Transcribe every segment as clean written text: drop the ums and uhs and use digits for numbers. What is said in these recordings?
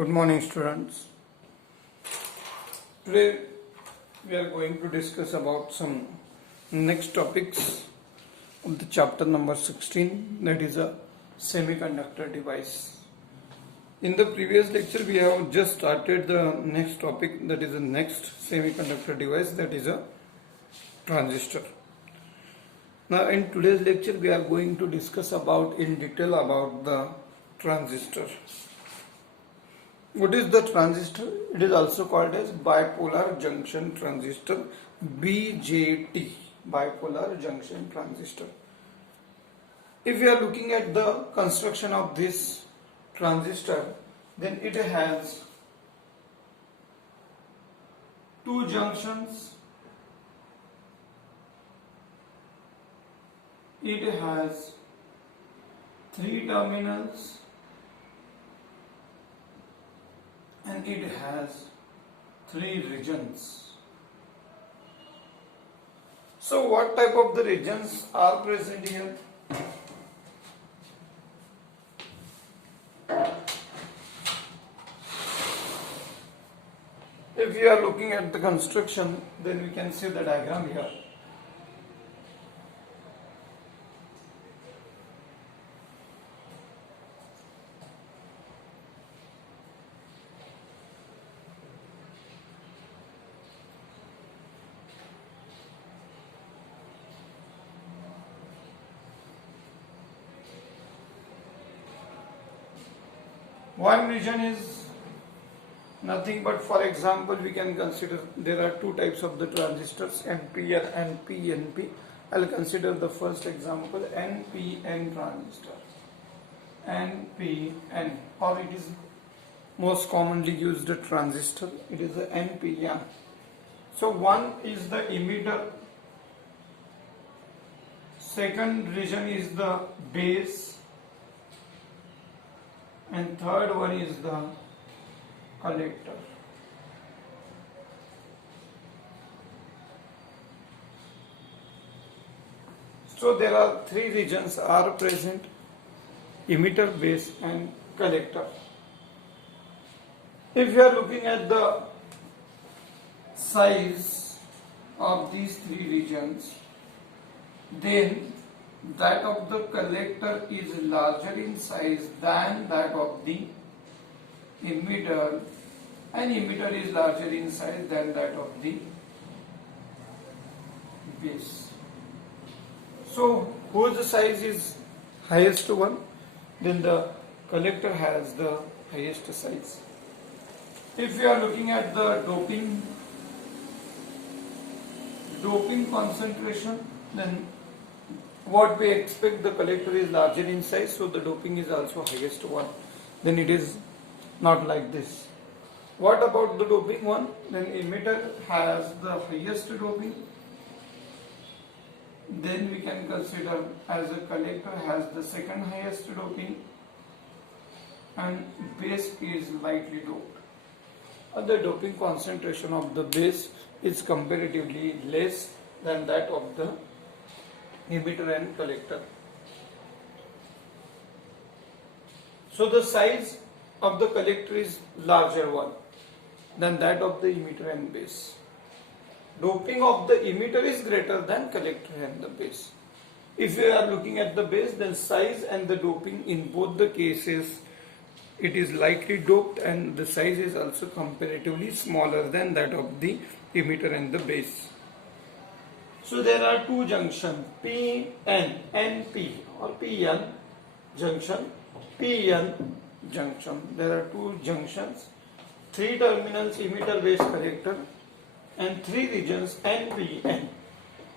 Good morning, students. Today we are going to discuss about some next topics of the chapter number 16, that is a semiconductor device. In the previous lecture we have just started the next topic, that is the next semiconductor device, that is a transistor. Now in today's lecture we are going to discuss about in detail about the transistor. What is the transistor? It is also called as bipolar junction transistor, BJT, bipolar junction transistor. If we are looking at the construction of this transistor, then it has two junctions, it has three terminals, and it has three regions. So what type of the regions are present here? If we are looking at the construction, then we can see the diagram here. One region is nothing but, for example, we can consider there are two types of the transistors, NPN and PNP. I'll consider the first example, NPN transistor. NPN, or it is most commonly used transistor, it is the NPN. So one is the emitter, second region is the base, and third one is the collector. So there are three regions are present: emitter, base and collector. If you are looking at the size of these three regions, then that of the collector is larger in size than that of the emitter, and emitter is larger in size than that of the base. So whose size is highest one? Then the collector has the highest size. If we are looking at the doping concentration, then what we expect, the collector is larger in size, so the doping is also highest one. Then it is not like this. What about the doping one? Then emitter has the highest doping. Then we can consider as a collector has the second highest doping, and base is lightly doped. The doping concentration of the base is comparatively less than that of the emitter and collector. So the size of the collector is larger one than that of the emitter and base. Doping of the emitter is greater than collector and the base. If we are looking at the base, then size and the doping in both the cases, it is lightly doped, and the size is also comparatively smaller than that of the emitter and the base. So there are two junctions, PN, NP or PN junction, PN junction. There are two junctions, three terminals, emitter, base, collector, and three regions, NPN.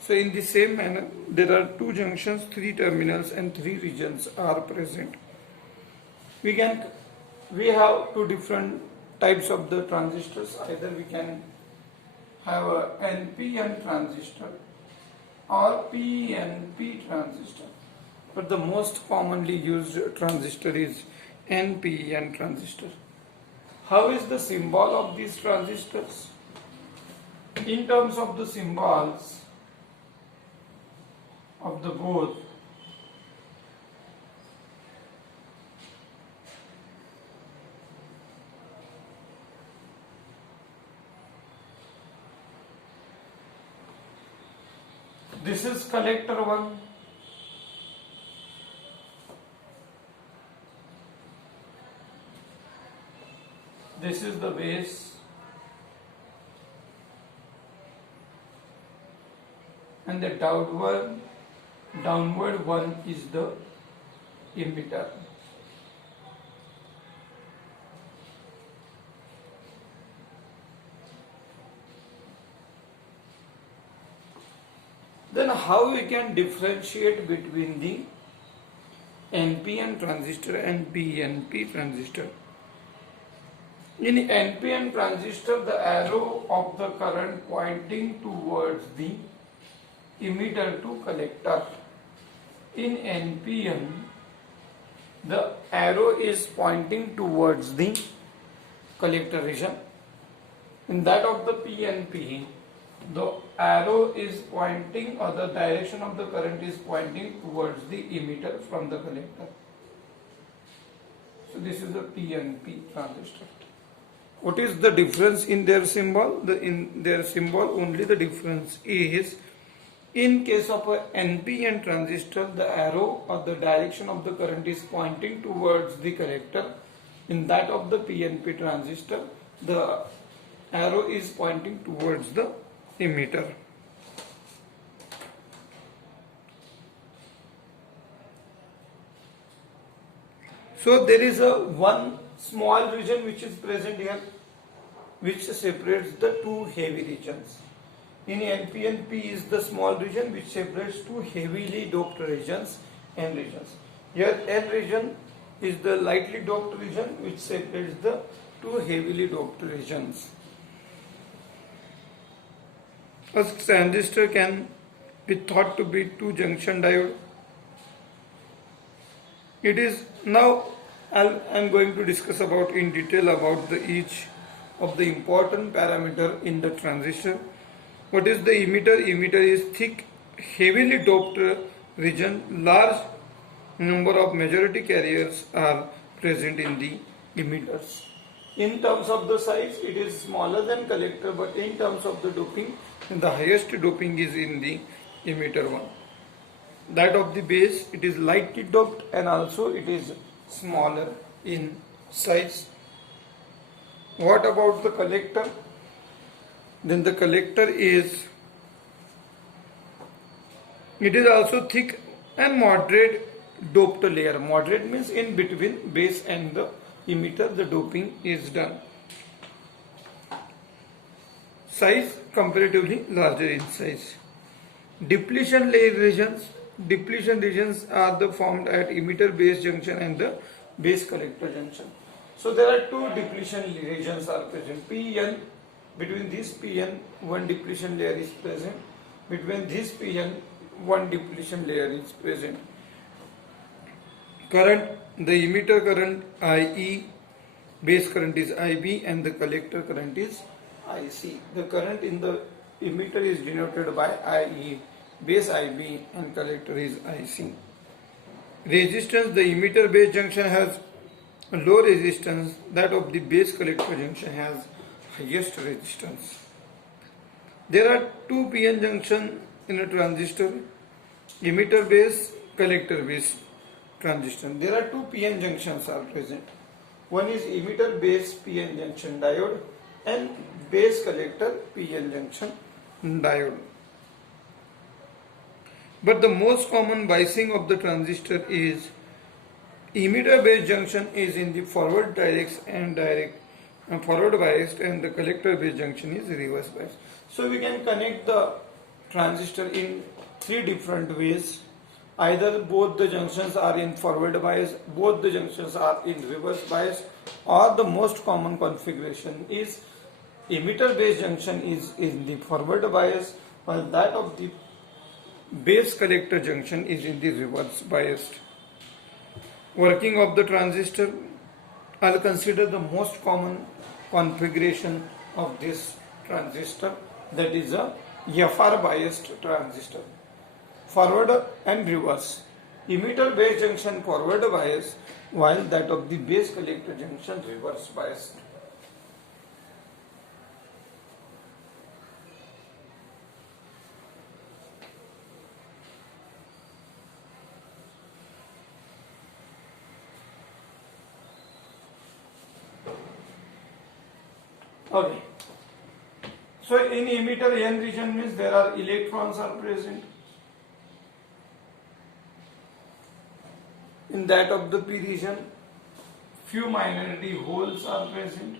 So in the same manner, there are two junctions, three terminals and three regions are present. We have two different types of the transistors. Either we can have a NPN transistor or PNP transistor, but the most commonly used transistor is NPN transistor. How is the symbol of these transistors? In terms of the symbols of the both, This is collector 1. This is the base. And the downward one is the emitter. Then how we can differentiate between the NPN transistor and PNP transistor? In NPN transistor, the arrow of the current pointing towards the emitter to collector. In NPN, the arrow is pointing towards the collector region. In that of the PNP, the arrow is pointing, or the direction of the current is pointing towards the emitter from the collector. So this is a PNP transistor. What is the difference in their symbol? In their symbol, only the difference is, in case of a NPN transistor, the arrow or the direction of the current is pointing towards the collector. In that of the PNP transistor, the arrow is pointing towards the emitter. So there is a one small region which is present here, which separates the two heavy regions. In NPN, P is the small region which separates two heavily doped regions, N regions. Here N region is the lightly doped region which separates the two heavily doped regions. A transistor can be thought to be two junction diode. It is now I am going to discuss about in detail about each of the important parameter in the transistor. What is the emitter? Emitter is thick, heavily doped region. Large number of majority carriers are present in the emitters. In terms of the size, it is smaller than collector, but in terms of the doping, the highest doping is in the emitter one. That of the base, it is lightly doped and also it is smaller in size. What about the collector? Then the collector is, it is also thick and moderate doped layer. Moderate means in between base and the emitter the doping is done. Size comparatively larger in size. Depletion layer regions. Depletion regions are the formed at emitter base junction and the base collector junction. So there are two depletion regions are present. PN, between this PN one depletion layer is present. Between this PN one depletion layer is present. Current, the emitter current IE, base current is IB and the collector current is IC. The current in the emitter is denoted by IE, base IB and collector is IC. Resistance, the emitter base junction has low resistance, that of the base collector junction has highest resistance. There are two PN junction in a transistor, emitter base, collector base transistor. There are two PN junctions are present. One is emitter base PN junction diode and base collector PN junction diode. But the most common biasing of the transistor is emitter base junction is in the forward direction and forward biased, and the collector base junction is reverse biased. So we can connect the transistor in three different ways. Either both the junctions are in forward bias, both the junctions are in reverse bias, or the most common configuration is emitter base junction is in the forward bias while that of the base collector junction is in the reverse biased. Working of the transistor, I'll consider the most common configuration of this transistor, that is a FR biased transistor. Forward and reverse. Emitter base junction forward bias while that of the base collector junction reverse biased. Okay. So in emitter n region means there are electrons are present. In that of the p region, few minority holes are present.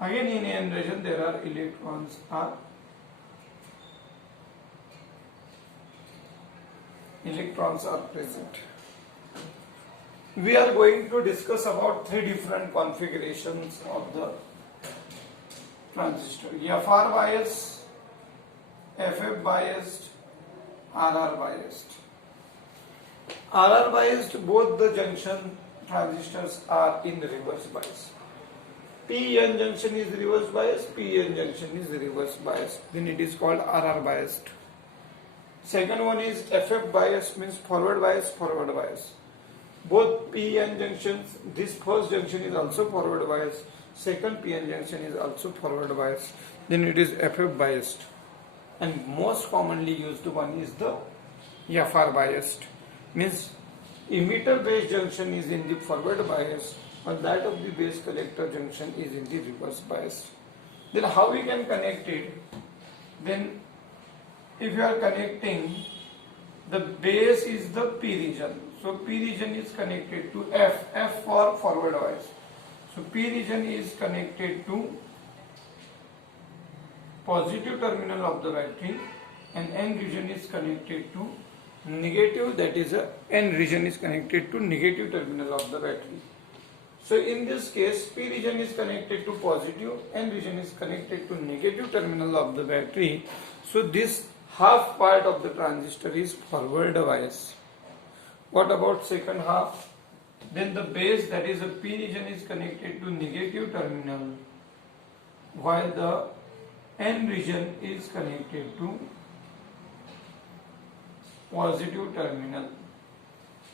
Again in n region there are electrons are present. We are going to discuss about three different configurations of the transistor: FR bias, FF biased, RR biased. RR biased, both the junction transistors are in reverse bias. PN junction is reverse bias, PN junction is reverse bias. Then it is called RR biased. Second one is FF bias, means forward bias, forward bias. Both PN junctions, this first junction is also forward bias, second PN junction is also forward bias. Then it is FF biased. And most commonly used one is the FR biased, means emitter base junction is in the forward bias, and that of the base collector junction is in the reverse bias. Then how we can connect it? Then if you are connecting, the base is the P region. So P region is connected to F for forward bias. So P region is connected to positive terminal of the battery, and N region is connected to negative, that is N region is connected to negative terminal of the battery. So in this case, P region is connected to positive, N region is connected to negative terminal of the battery. So this half part of the transistor is forward bias. What about second half? Then the base, that is a P region, is connected to negative terminal, while the N region is connected to positive terminal.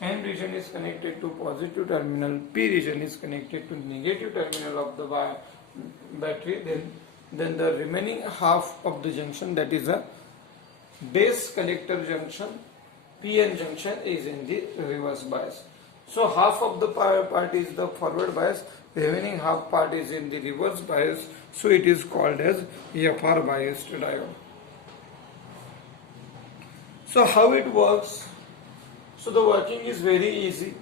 N region is connected to positive terminal, P region is connected to negative terminal of the battery. Then the remaining half of the junction, that is a base collector junction, PN junction, is in the reverse bias. So half of the part is the forward bias, remaining half part is in the reverse bias. So it is called as FR biased diode. So how it works? So the working is very easy.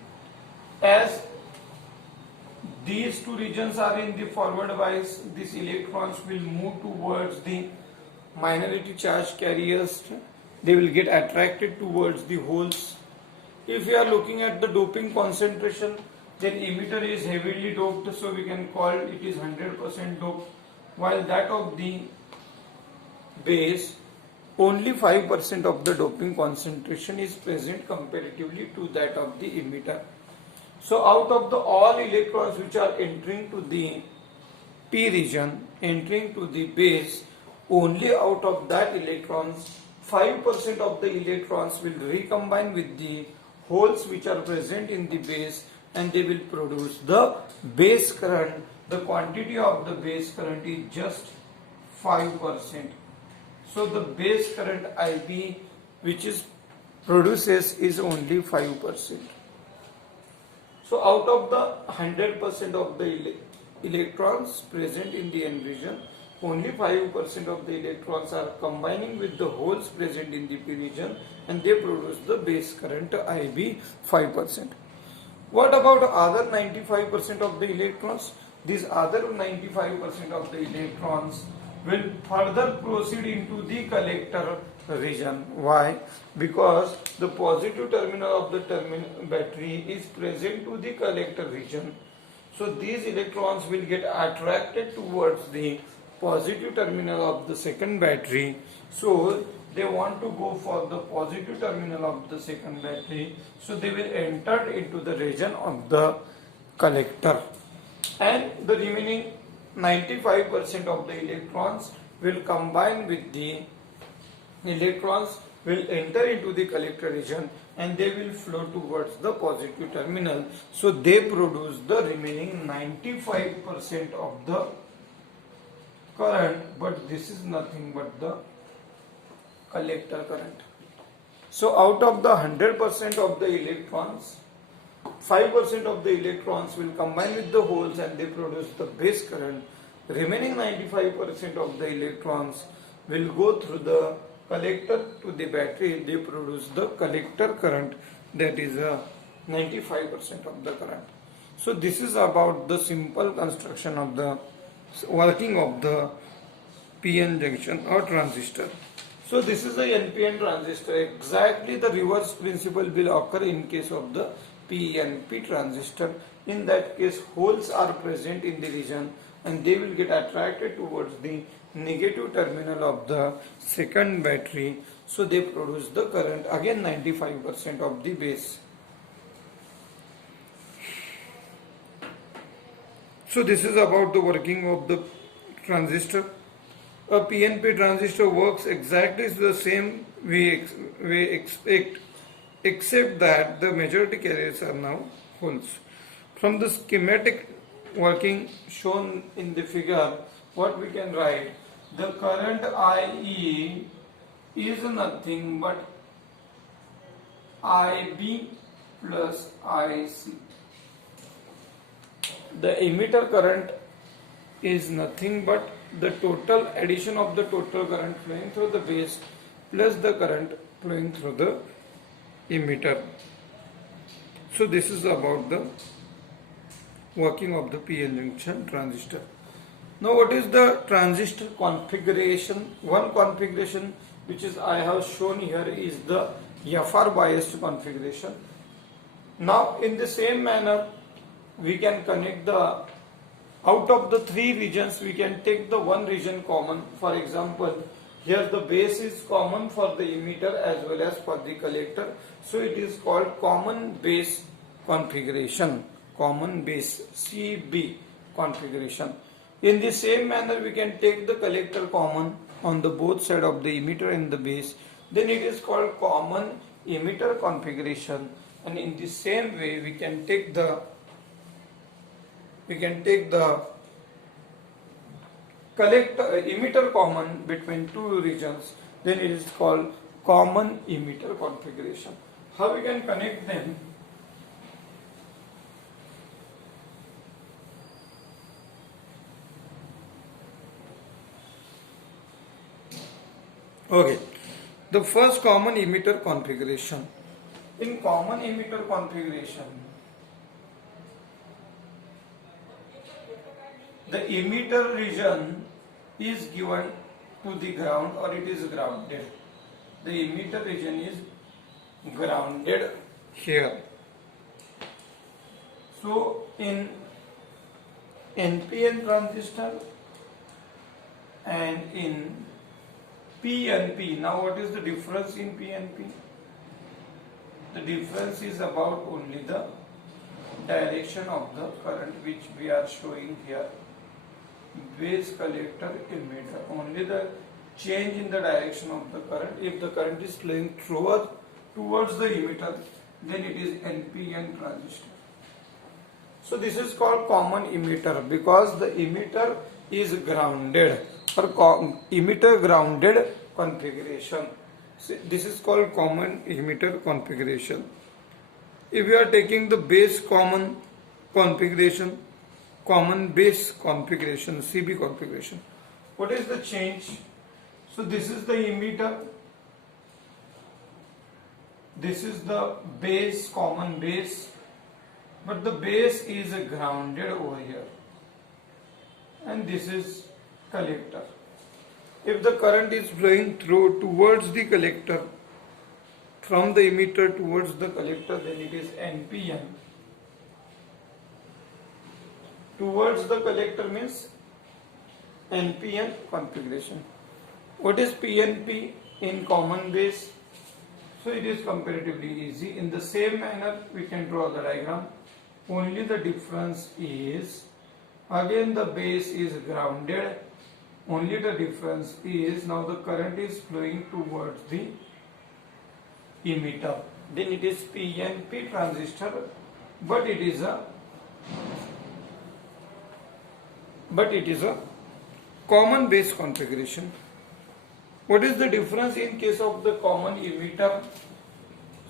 As these two regions are in the forward bias, these electrons will move towards the minority charge carriers. They will get attracted towards the holes. If we are looking at the doping concentration, then emitter is heavily doped, so we can call it is 100% doped, while that of the base, only 5% of the doping concentration is present comparatively to that of the emitter. So out of the all electrons which are entering to the P region, entering to the base, only out of that electrons, 5% of the electrons will recombine with the holes which are present in the base, and they will produce the base current. The quantity of the base current is just 5%. So the base current IB which is produces is only 5%. So out of the 100% of the electrons present in the N region, only 5% of the electrons are combining with the holes present in the P region, and they produce the base current IB 5%. What about other 95% of the electrons? These other 95% of the electrons will further proceed into the collector region. Why? Because the positive terminal of the battery is present to the collector region. So these electrons will get attracted towards the positive terminal of the second battery. So they want to go for the positive terminal of the second battery. So they will enter into the region of the collector, and the remaining 95% of the electrons will combine with the electrons, will enter into the collector region, and they will flow towards the positive terminal. So they produce the remaining 95% of the current, but this is nothing but the collector current. So out of the 100% of the electrons, 5% of the electrons will combine with the holes and they produce the base current, Remaining 95% of the electrons will go through the collector to the battery. They produce the collector current, that is 95% of the current. So this is about the simple construction of the working of the PN junction or transistor. So this is a NPN transistor. Exactly the reverse principle will occur in case of the PNP transistor. In that case, holes are present in the region and they will get attracted towards the negative terminal of the second battery. So they produce the current, again 95% of the base. So this is about the working of the transistor. A PNP transistor works exactly the same we expect, except that the majority carriers are now holes. From the schematic working shown in the figure, what we can write, the current IE is nothing but IB plus IC. The emitter current is nothing but the total addition of the total current flowing through the base plus the current flowing through the emitter. So this is about the working of the PN junction transistor. Now what is the transistor configuration? One configuration which is I have shown here is the FR biased configuration. Now in the same manner we can connect the, out of the three regions we can take the one region common. For example, here the base is common for the emitter as well as for the collector. So it is called common base configuration, common base CB configuration. In the same manner we can take the collector common on the both side of the emitter and the base. Then it is called common emitter configuration. And in the same way we can take the collector emitter common between two regions. Then it is called common emitter configuration. How we can connect them? Okay, the first common emitter configuration. In common emitter configuration, the emitter region is given to the ground or it is grounded. The emitter region is grounded here. So in NPN transistor and in PNP, now what is the difference in PNP? The difference is about only the direction of the current which we are showing here. Base, collector, emitter, only the change in the direction of the current. If the current is flowing towards the emitter, then it is NPN transistor. So this is called common emitter because the emitter is grounded or emitter grounded configuration. So this is called common emitter configuration. If we are taking the base common configuration, common base configuration, CB configuration, what is the change? So this is the emitter, this is the base, common base, but the base is grounded over here and this is collector. If the current is flowing through towards the collector, from the emitter towards the collector, then it is NPN. Towards the collector means NPN configuration. What is PNP in common base? So it is comparatively easy. In the same manner we can draw the diagram. Only the difference is, again the base is grounded. Only the difference is now the current is flowing towards the emitter. Then it is PNP transistor, but it is a common base configuration. What is the difference in case of the common emitter?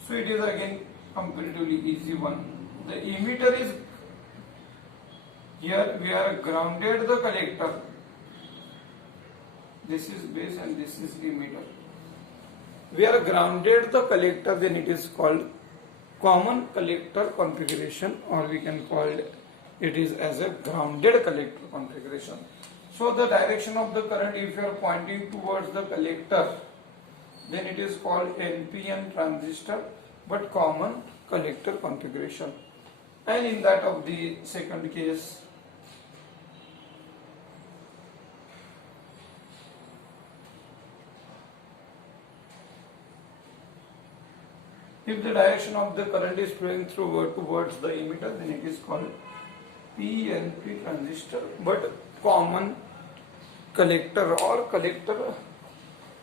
So it is again comparatively easy one. The emitter is Here we are grounded the collector. This is base and this is emitter. We are grounded the collector, then it is called common collector configuration, or we can call it is as a grounded collector configuration. So the direction of the current, if you are pointing towards the collector, then it is called NPN transistor, but common collector configuration. And in that of the second case, if the direction of the current is flowing towards the emitter, then it is called PNP transistor, but common collector or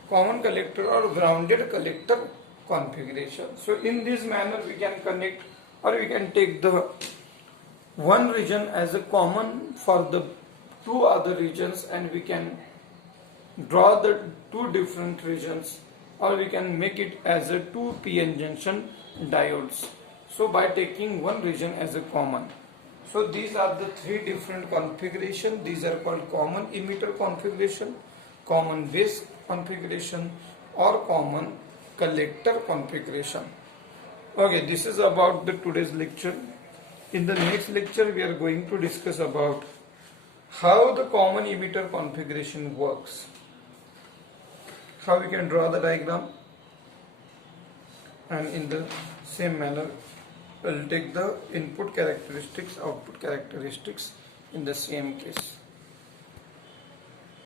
common collector or grounded collector configuration. So in this manner we can connect, or we can take the one region as a common for the two other regions, and we can draw the two different regions, or we can make it as a two PN junction diodes. So by taking one region as a common. So these are the three different configuration. These are called common emitter configuration, common base configuration, or common collector configuration. Okay, this is about the today's lecture. In the next lecture we are going to discuss about how the common emitter configuration works, how we can draw the diagram, and in the same manner we'll take the input characteristics, output characteristics in the same case.